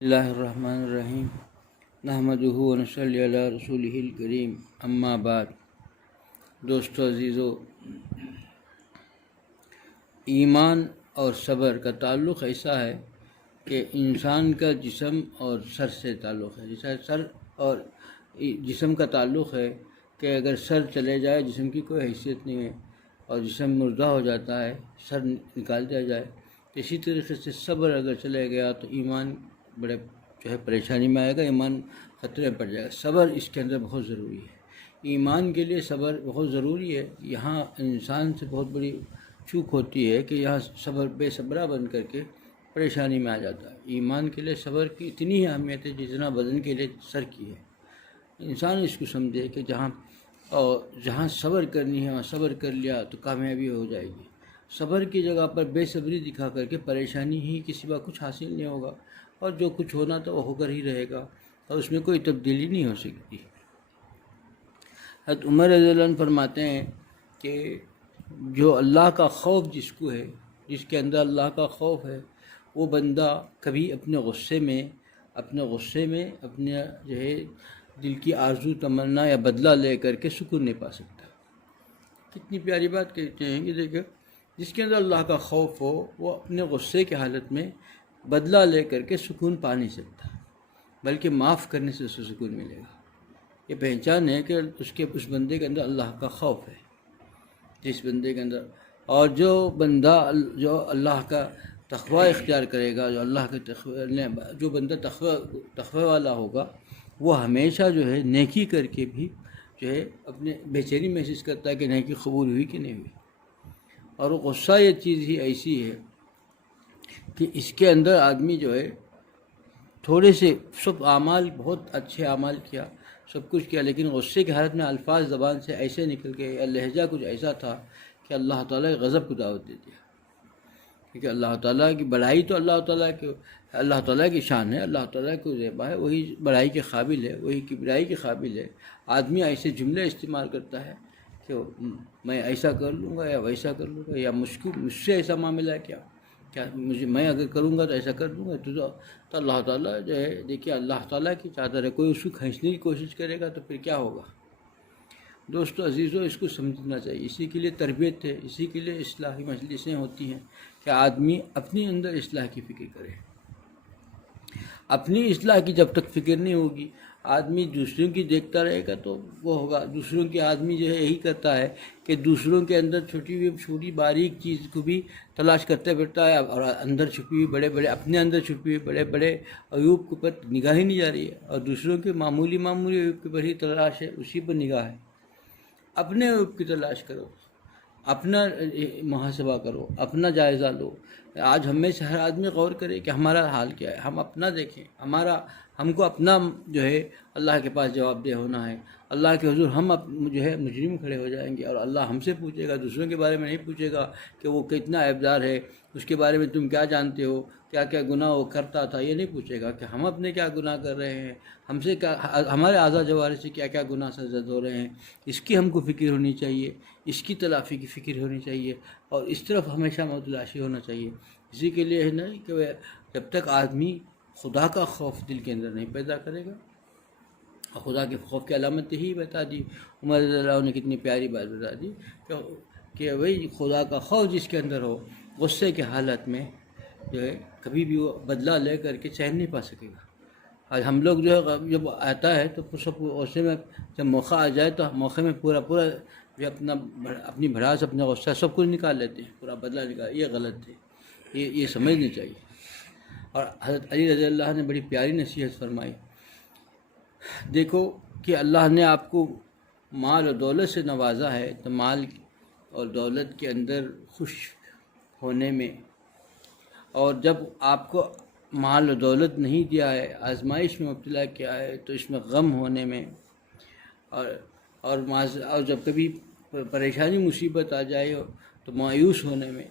اللہ الرحمن الرحیم نحمدہ ونصلی علی رسولہ الکریم اما بعد۔ دوستو عزیزو، ایمان اور صبر کا تعلق ایسا ہے کہ انسان کا جسم اور سر سے تعلق ہے۔ جیسا سر اور جسم کا تعلق ہے کہ اگر سر چلے جائے جسم کی کوئی حیثیت نہیں ہے اور جسم مردہ ہو جاتا ہے، سر نکال دیا جائے، تو اسی طریقے سے صبر اگر چلے گیا تو ایمان بڑے پریشانی میں آئے گا، ایمان خطرے میں پڑ جائے گا۔ صبر اس کے اندر بہت ضروری ہے، ایمان کے لیے صبر بہت ضروری ہے۔ یہاں انسان سے بہت بڑی چوک ہوتی ہے کہ یہاں صبر بے صبرہ بن کر کے پریشانی میں آ جاتا ہے۔ ایمان کے لیے صبر کی اتنی ہی اہمیت ہے جتنا بدن کے لیے سر کی ہے۔ انسان اس کو سمجھے کہ جہاں صبر کرنی ہے وہاں صبر کر لیا تو کامیابی ہو جائے گی۔ صبر کی جگہ پر بے صبری دکھا کر کے پریشانی ہی کے سوا کچھ حاصل نہیں ہوگا، اور جو کچھ ہونا تو وہ ہو کر ہی رہے گا اور اس میں کوئی تبدیلی نہیں ہو سکتی۔ حضرت عمر رضی اللہ عنہ فرماتے ہیں کہ جو اللہ کا خوف جس کو ہے، جس کے اندر اللہ کا خوف ہے، وہ بندہ کبھی اپنے غصے میں اپنے جو ہے دل کی آرزو تمنا یا بدلہ لے کر کے سکون نہیں پا سکتا۔ کتنی پیاری بات کہتے ہیں کہ دیکھو، جس کے اندر اللہ کا خوف ہو وہ اپنے غصے کی حالت میں بدلہ لے کر کے سکون پا نہیں سکتا، بلکہ معاف کرنے سے اسے سکون ملے گا۔ یہ پہچان ہے کہ اس بندے کے اندر اللہ کا خوف ہے، جس بندے کے اندر۔ اور جو بندہ جو اللہ کا تقوی اختیار کرے گا، جو بندہ تقوی والا ہوگا، وہ ہمیشہ جو ہے نیکی کر کے بھی جو ہے اپنے بے چینی محسوس کرتا ہے کہ نیکی قبول ہوئی کہ نہیں ہوئی۔ اور غصہ یہ چیز ہی ایسی ہے کہ اس کے اندر آدمی جو ہے تھوڑے سے سب اعمال، بہت اچھے اعمال کیا، سب کچھ کیا، لیکن غصے کی حالت میں الفاظ زبان سے ایسے نکل گئے، لہجہ کچھ ایسا تھا کہ اللہ تعالیٰ کے غضب کو دعوت دے دیا۔ کیونکہ اللہ تعالیٰ کی بڑائی تو اللہ تعالیٰ کی شان ہے، اللہ تعالیٰ کو زیبا ہے، وہی بڑائی کے قابل ہے، وہی کبریائی کے قابل ہے۔ آدمی ایسے جملے استعمال کرتا ہے کہ میں ایسا کر لوں گا یا ویسا کر لوں گا، یا مجھ سے ایسا معاملہ ہے کیا میں اگر کروں گا تو ایسا کر دوں گا، تو اللہ تعالیٰ جو ہے، دیکھیے اللہ تعالیٰ کی چادر ہے، کوئی اس کو کھینچنے کی کوشش کرے گا تو پھر کیا ہوگا؟ دوستو عزیزو، اس کو سمجھنا چاہیے۔ اسی کے لیے تربیت ہے، اسی کے لیے اصلاحی مجلسیں ہوتی ہیں کہ آدمی اپنی اندر اصلاح کی فکر کرے۔ اپنی اصلاح کی جب تک فکر نہیں ہوگی، آدمی دوسروں کی دیکھتا رہے گا تو وہ ہوگا۔ دوسروں کے آدمی جو ہے یہی کرتا ہے کہ دوسروں کے اندر چھوٹی باریک چیز کو بھی تلاش کرتے پھرتا ہے، اور اندر چھپی ہوئی اپنے اندر چھپی ہوئی بڑے بڑے عیوب کے اوپر نگاہ ہی نہیں جا رہی ہے، اور دوسروں کے معمولی عیوب کے اوپر ہی تلاش ہے، اسی پر نگاہ ہے۔ اپنے عیوب کی تلاش کرو، اپنا محاسبہ کرو، اپنا جائزہ لو۔ آج ہم میں سے ہر آدمی غور کرے کہ ہمارا حال کیا ہے، ہم اپنا دیکھیں۔ ہم کو اپنا جو ہے اللہ کے پاس جواب دہ ہونا ہے۔ اللہ کے حضور ہم جو ہے مجرم کھڑے ہو جائیں گے، اور اللہ ہم سے پوچھے گا، دوسروں کے بارے میں نہیں پوچھے گا کہ وہ کتنا عیبدار ہے، اس کے بارے میں تم کیا جانتے ہو، کیا کیا گناہ وہ کرتا تھا، یہ نہیں پوچھے گا کہ ہم اپنے کیا گناہ کر رہے ہیں، ہم سے کیا، ہمارے اعضاء جوارح سے کیا کیا گناہ سرزد ہو رہے ہیں۔ اس کی ہم کو فکر ہونی چاہیے، اس کی تلافی کی فکر ہونی چاہیے، اور اس طرف ہمیشہ متلاشی ہونا چاہیے۔ اسی کے لیے ہے نا کہ جب تک آدمی خدا کا خوف دل کے اندر نہیں پیدا کرے گا، اور خدا کے خوف کی علامت ہی بتا دی عمر رضی اللہ عنہ نے، کتنی پیاری بات بتا دی کہ وہی خدا کا خوف جس کے اندر ہو، غصے کی حالت میں جو ہے کبھی بھی وہ بدلہ لے کر کے چین نہیں پا سکے گا۔ آج ہم لوگ جو ہے جب آتا ہے تو سب غصے میں، جب موقع آ جائے تو موقع میں پورا جو اپنی بھڑاس، اپنا غصہ سب کچھ نکال لیتے ہیں، پورا بدلہ نکال۔ یہ غلط ہے، یہ سمجھنی چاہیے۔ اور حضرت علی رضی اللہ عنہ نے بڑی پیاری نصیحت فرمائی، دیکھو کہ اللہ نے آپ کو مال اور دولت سے نوازا ہے، تو مال اور دولت کے اندر خوش ہونے میں، اور جب آپ کو مال و دولت نہیں دیا ہے، آزمائش میں مبتلا کیا ہے، تو اس میں غم ہونے میں، اور جب کبھی پریشانی مصیبت آ جائے تو مایوس ہونے میں،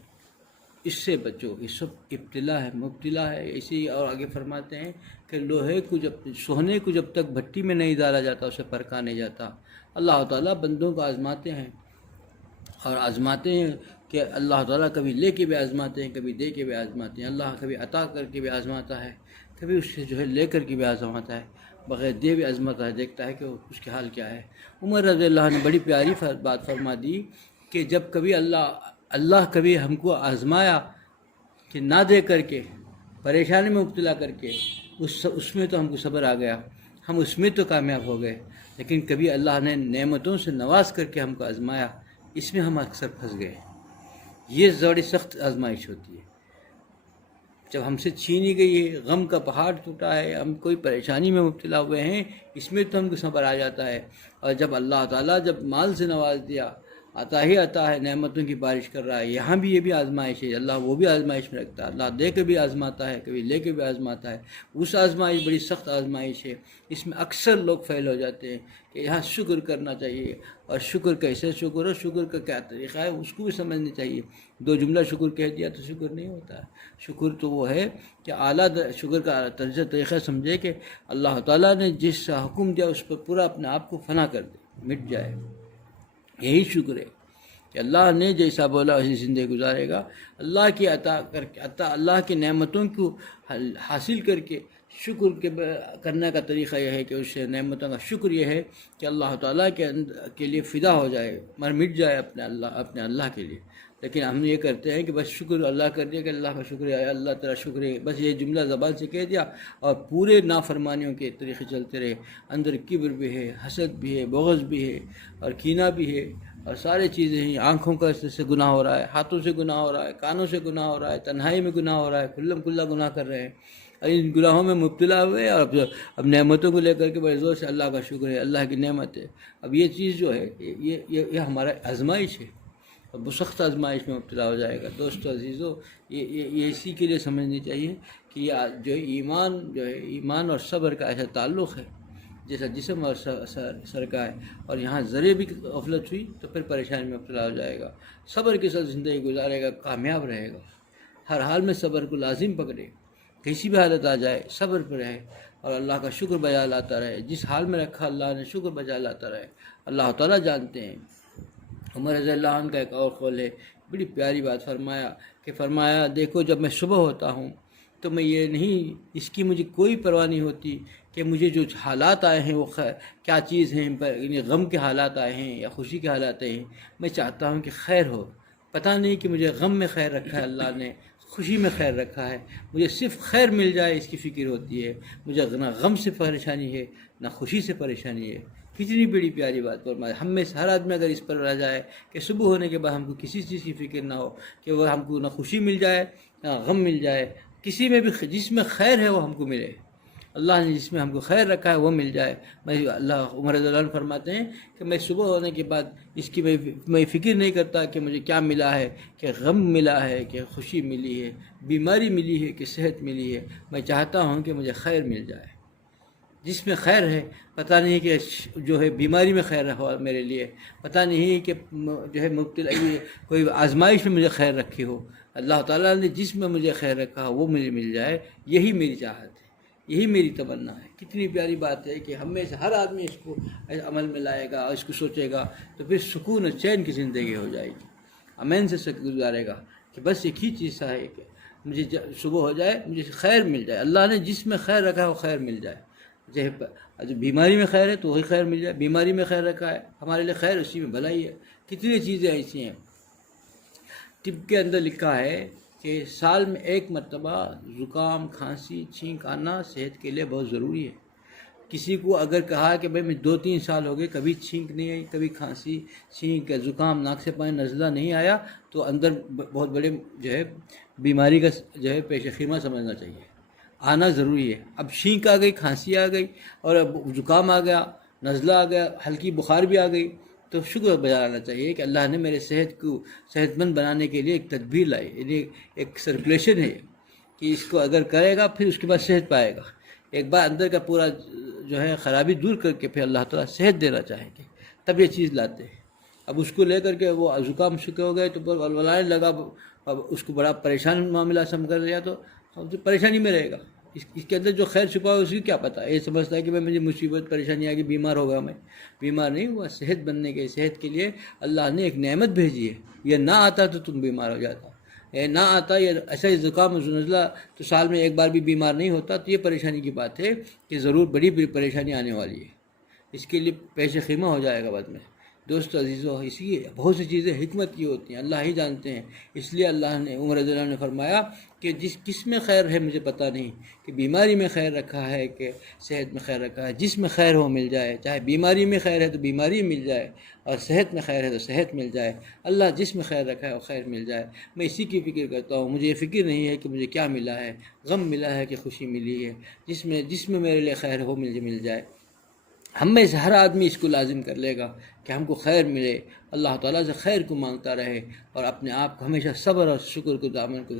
اس سے بچو۔ یہ سب ابتلا ہے، مبتلا ہے۔ اسی اور آگے فرماتے ہیں کہ سونے کو جب تک بھٹی میں نہیں ڈالا جاتا اسے پرکھا نہیں جاتا۔ اللہ تعالیٰ بندوں کو آزماتے ہیں، اور آزماتے ہیں کہ اللہ تعالیٰ کبھی لے کے بھی آزماتے ہیں، کبھی دے کے بھی آزماتے ہیں۔ اللہ کبھی عطا کر کے بھی آزماتا ہے، کبھی اس سے جو ہے لے کر کے بھی آزماتا ہے، بغیر دیے بھی آزماتا ہے، دیکھتا ہے کہ اس کے حال کیا ہے۔ عمر رضی اللہ عنہ نے بڑی پیاری بات فرما دی کہ جب کبھی اللہ کبھی ہم کو آزمایا کہ نہ دے کر کے، پریشانی میں مبتلا کر کے، اس میں تو ہم کو صبر آ گیا، ہم اس میں تو کامیاب ہو گئے، لیکن کبھی اللہ نے نعمتوں سے نواز کر کے ہم کو آزمایا، اس میں ہم اکثر پھنس گئے۔ یہ بڑی سخت آزمائش ہوتی ہے جب ہم سے چھینی گئی ہے، غم کا پہاڑ ٹوٹا ہے، ہم کوئی پریشانی میں مبتلا ہوئے ہیں، اس میں تو ہم کو صبر آ جاتا ہے۔ اور جب اللہ تعالیٰ جب مال سے نواز دیا، عطا ہی عطا ہے، نعمتوں کی بارش کر رہا ہے، یہاں بھی یہ بھی آزمائش ہے، اللہ وہ بھی آزمائش میں رکھتا ہے، اللہ دے کے بھی آزماتا ہے، کبھی لے کے بھی آزماتا ہے۔ اس آزمائش بڑی سخت آزمائش ہے، اس میں اکثر لوگ فیل ہو جاتے ہیں کہ یہاں شکر کرنا چاہیے، اور شکر کیسے شکر ہو، شکر کا کیا طریقہ ہے، اس کو بھی سمجھنا چاہیے۔ دو جملہ شکر کہہ دیا تو شکر نہیں ہوتا ہے۔ شکر تو وہ ہے کہ اعلیٰ شکر کا طریقہ سمجھے کہ اللہ تعالیٰ نے جس حکم دیا اس پر پورا اپنے آپ کو فنا کر دے، مٹ جائے، یہی شکر ہے کہ اللہ نے جیسا بولا ویسی زندگی گزارے گا۔ اللہ کی عطا اللہ کی نعمتوں کو حاصل کر کے شکر کرنے کا طریقہ یہ ہے کہ اس نعمتوں کا شکر یہ ہے کہ اللہ تعالیٰ کے لیے فدا ہو جائے، مٹ جائے اپنے اللہ کے لیے۔ لیکن ہم یہ کرتے ہیں کہ بس شکر اللہ کر دیا کہ اللہ کا شکریہ ہے، اللہ تعالیٰ شکریہ، بس یہ جملہ زبان سے کہہ دیا اور پورے نافرمانیوں کے طریقے چلتے رہے۔ اندر کبر بھی ہے، حسد بھی ہے، بغض بھی ہے، اور کینہ بھی ہے، اور سارے چیزیں ہیں۔ آنکھوں کا سے گناہ ہو رہا ہے، ہاتھوں سے گناہ ہو رہا ہے، کانوں سے گناہ ہو رہا ہے، تنہائی میں گناہ ہو رہا ہے، کھلم کھلا گناہ کر رہے ہیں، اور ان گناہوں میں مبتلا ہوئے، اور اب نعمتوں کو لے کر کے بڑے زور سے اللہ کا شکر ہے، اللہ کی نعمت ہے۔ اب یہ چیز جو ہے یہ ہمارا آزمائش ہے، اب وہ سخت آزمائش میں مبتلا ہو جائے گا۔ دوستو عزیزو، یہ اسی کے لیے سمجھنی چاہیے کہ یہ جو ایمان اور صبر کا ایسا تعلق ہے جیسا جسم اور سر کا ہے، اور یہاں ذرے بھی غفلت ہوئی تو پھر پریشانی میں مبتلا ہو جائے گا۔ صبر کے ساتھ زندگی گزارے گا، کامیاب رہے گا۔ ہر حال میں صبر کو لازم پکڑے، کسی بھی حالت آ جائے صبر پہ رہے، اور اللہ کا شکر بجا لاتا رہے۔ جس حال میں رکھا اللہ نے، شکر بجا لاتا رہے۔ اللہ تعالیٰ جانتے ہیں۔ عمر رضی اللہ عنہ کا ایک اور قول ہے، بڑی پیاری بات فرمایا دیکھو جب میں صبح ہوتا ہوں تو میں یہ نہیں، اس کی مجھے کوئی پرواہ نہیں ہوتی کہ مجھے جو حالات آئے ہیں وہ کیا چیز ہیں، یعنی غم کے حالات آئے ہیں یا خوشی کے حالات آئے ہیں، میں چاہتا ہوں کہ خیر ہو۔ پتہ نہیں کہ مجھے غم میں خیر رکھا ہے اللہ نے، خوشی میں خیر رکھا ہے، مجھے صرف خیر مل جائے اس کی فکر ہوتی ہے۔ مجھے نہ غم سے پریشانی ہے نہ خوشی سے پریشانی ہے۔ کتنی بڑی پیاری بات فرمائی۔ ہم میں سے ہر آدمی اگر اس پر رہ جائے کہ صبح ہونے کے بعد ہم کو کسی چیز کی فکر نہ ہو، کہ وہ ہم کو نہ خوشی مل جائے نہ غم مل جائے، کسی میں بھی جس میں خیر ہے وہ ہم کو ملے، اللہ نے جس میں ہم کو خیر رکھا ہے وہ مل جائے۔ عمر رضی اللہ عنہ فرماتے ہیں کہ میں صبح ہونے کے بعد اس کی میں فکر نہیں کرتا کہ مجھے کیا ملا ہے، کہ غم ملا ہے کہ خوشی ملی ہے، بیماری ملی ہے کہ صحت ملی ہے، میں چاہتا ہوں کہ مجھے خیر مل جائے۔ جس میں خیر ہے، پتہ نہیں کہ جو ہے بیماری میں خیر ہوا میرے لیے، پتہ نہیں کہ جو ہے مبتلا کوئی آزمائش میں مجھے خیر رکھی ہو، اللہ تعالیٰ نے جس میں مجھے خیر رکھا وہ مجھے مل جائے، یہی میری چاہت ہے، یہی میری تمنا ہے۔ کتنی پیاری بات ہے کہ ہم میں سے ہر آدمی اس کو عمل میں لائے گا اور اس کو سوچے گا تو پھر سکون اور چین کی زندگی ہو جائے گی، امین سے گزارے گا کہ بس ایک ہی چیز ہے کہ مجھے صبح ہو جائے، مجھے خیر مل جائے، اللہ نے جس میں خیر رکھا ہے وہ خیر مل جائے۔ بیماری میں خیر ہے تو وہی خیر مل جائے، بیماری میں خیر رکھا ہے ہمارے لیے خیر اسی میں بھلائی ہے۔ کتنی چیزیں ایسی ہیں، طب کے اندر لکھا ہے کہ سال میں ایک مرتبہ زکام، کھانسی، چھینک آنا صحت کے لیے بہت ضروری ہے۔ کسی کو اگر کہا کہ بھائی میں 2-3 سال ہو گئے کبھی چھینک نہیں آئی، کبھی کھانسی، چھینک، زکام، ناک سے پانی نزلہ نہیں آیا، تو اندر بہت بڑے جو ہے بیماری کا جو ہے پیش خیمہ سمجھنا چاہیے، آنا ضروری ہے۔ اب چھینک آ گئی، کھانسی آ گئی، اور اب زکام آ گیا، نزلہ آ گیا، ہلکی بخار بھی آ گئی، تو شکر بجانا چاہیے کہ اللہ نے میرے صحت کو صحت مند بنانے کے لیے ایک تدبیر لائی، یعنی ایک سرکولیشن ہے کہ اس کو اگر کرے گا پھر اس کے بعد صحت پائے گا۔ ایک بار اندر کا پورا جو ہے خرابی دور کر کے پھر اللہ تعالیٰ صحت دینا چاہیں گے، تب یہ چیز لاتے ہیں۔ اب اس کو لے کر کے وہ زکام شکے ہو گئے تو ولولانے لگا، اب اس کو بڑا پریشان معاملہ سمجھ کر لیا تو پریشانی میں رہے گا۔ اس کے اندر جو خیر چھپا ہو اس کی کیا پتہ، یہ سمجھتا ہے کہ مجھے مصیبت پریشانی آ گئی، بیمار ہوگا، میں بیمار نہیں ہوا، صحت بننے کے صحت کے لیے اللہ نے ایک نعمت بھیجی ہے، یہ نہ آتا تو تم بیمار ہو جاتا، نہ آتا یا ایسا ہی زکام و نزلہ تو سال میں ایک بار بھی بیمار نہیں ہوتا، تو یہ پریشانی کی بات ہے کہ ضرور بڑی بڑی پریشانی آنے والی ہے، اس کے لیے پیش خیمہ ہو جائے گا بعد میں۔ دوست عزیزو، اسی بہت سی چیزیں حکمت کی ہوتی ہیں، اللہ ہی جانتے ہیں، اس لیے اللہ نے عمر رضی اللہ عنہ نے فرمایا کہ کس میں خیر ہے مجھے پتہ نہیں، کہ بیماری میں خیر رکھا ہے کہ صحت میں خیر رکھا ہے، جس میں خیر ہو مل جائے، چاہے بیماری میں خیر ہے تو بیماری مل جائے، اور صحت میں خیر ہے تو صحت مل جائے، اللہ جس میں خیر رکھا ہے وہ خیر مل جائے۔ میں اسی کی فکر کرتا ہوں، مجھے یہ فکر نہیں ہے کہ مجھے کیا ملا ہے، غم ملا ہے کہ خوشی ملی ہے، جس میں میرے لیے خیر ہو مجھے مل جائے۔ ہم میں سے ہر آدمی اس کو لازم کر لے گا کہ ہم کو خیر ملے، اللہ تعالیٰ سے خیر کو مانگتا رہے، اور اپنے آپ کو ہمیشہ صبر اور شکر کو دامن کو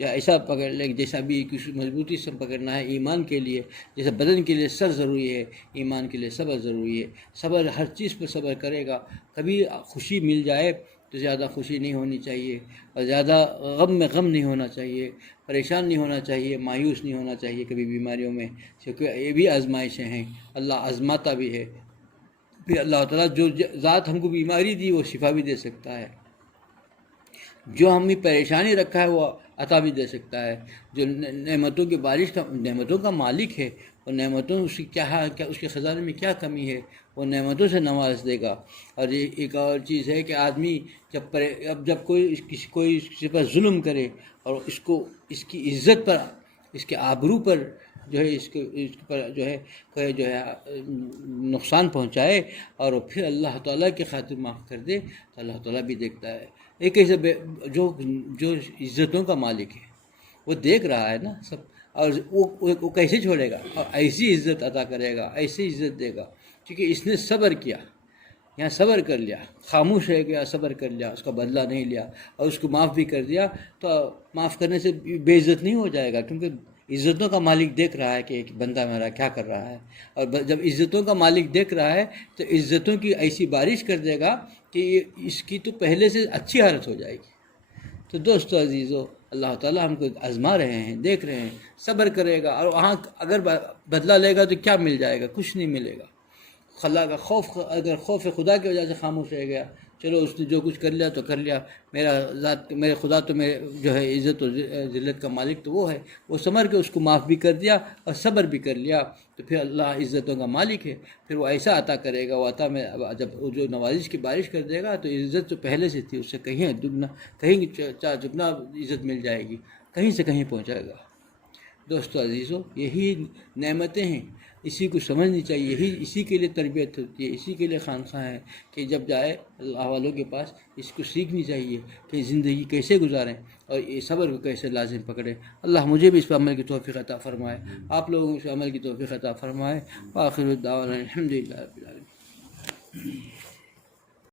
یا ایسا پکڑ لے جیسا بھی کسی مضبوطی سے پکڑنا ہے ایمان کے لیے، جیسا بدن کے لیے سر ضروری ہے، ایمان کے لیے صبر ضروری ہے۔ صبر ہر چیز پر صبر کرے گا، کبھی خوشی مل جائے تو زیادہ خوشی نہیں ہونی چاہیے، اور زیادہ غم میں غم نہیں ہونا چاہیے، پریشان نہیں ہونا چاہیے، مایوس نہیں ہونا چاہیے کبھی بیماریوں میں، کیونکہ یہ بھی آزمائشیں ہیں، اللہ آزماتا بھی ہے۔ پھر اللہ تعالیٰ جو ذات ہم کو بیماری دی وہ شفا بھی دے سکتا ہے، جو ہمیں پریشانی رکھا ہے وہ عطا بھی دے سکتا ہے، جو نعمتوں کی بارش کا نعمتوں کا مالک ہے، اور نعمتوں اس کی کیا اس کے خزانے میں کیا کمی ہے، وہ نعمتوں سے نواز دے گا۔ اور یہ ایک اور چیز ہے کہ آدمی جب کوئی کسی پر ظلم کرے اور اس کی عزت پر، اس کے آبرو پر جو ہے اس پر جو ہے نقصان پہنچائے، اور پھر اللہ تعالیٰ کی خاطر معاف کر دے، تو اللہ تعالیٰ بھی دیکھتا ہے۔ ایک ایسے جو عزتوں کا مالک ہے وہ دیکھ رہا ہے نا سب، اور وہ کیسے چھوڑے گا، اور ایسی عزت عطا کرے گا، ایسی عزت دے گا، کیونکہ اس نے صبر کیا، یہاں صبر کر لیا، خاموش رہ گیا، صبر کر لیا، اس کا بدلہ نہیں لیا، اور اس کو معاف بھی کر دیا، تو معاف کرنے سے بے عزت نہیں ہو جائے گا، کیونکہ عزتوں کا مالک دیکھ رہا ہے کہ ایک بندہ میرا کیا کر رہا ہے، اور جب عزتوں کا مالک دیکھ رہا ہے تو عزتوں کی ایسی بارش کر دے گا کہ اس کی تو پہلے سے اچھی حالت ہو جائے گی۔ تو دوستو عزیزو، اللہ تعالیٰ ہم کو آزما رہے ہیں، دیکھ رہے ہیں، صبر کرے گا، اور وہاں اگر بدلہ لے گا تو کیا مل جائے گا، کچھ نہیں ملے گا۔ خلا کا خوف، اگر خوف خدا کی وجہ سے خاموش رہ گیا، چلو اس نے جو کچھ کر لیا تو کر لیا، میرے خدا تو میرے جو ہے عزت و ذلت کا مالک تو وہ ہے، وہ سمجھ کے اس کو معاف بھی کر دیا اور صبر بھی کر لیا، تو پھر اللہ عزتوں کا مالک ہے، پھر وہ ایسا عطا کرے گا، وہ عطا میں جب جو نوازش کی بارش کر دے گا تو عزت جو پہلے سے تھی اس سے کہیں دگنا، کہیں چار دگنا عزت مل جائے گی، کہیں سے کہیں پہنچائے گا۔ دوستو عزیزو، یہی نعمتیں ہیں، اسی کو سمجھنی چاہیے، اسی کے لیے تربیت ہوتی ہے، اسی کے لیے خانقاہ ہے کہ جب جائے اللہ والوں کے پاس اس کو سیکھنی چاہیے کہ زندگی کیسے گزاریں اور یہ صبر کو کیسے لازم پکڑیں۔ اللہ مجھے بھی اس پر عمل کی توفیق عطا فرمائے، آپ لوگوں کو اس پر عمل کی توفیق عطا فرمائے۔ وآخر دعوانا الحمدللہ رب العالمین۔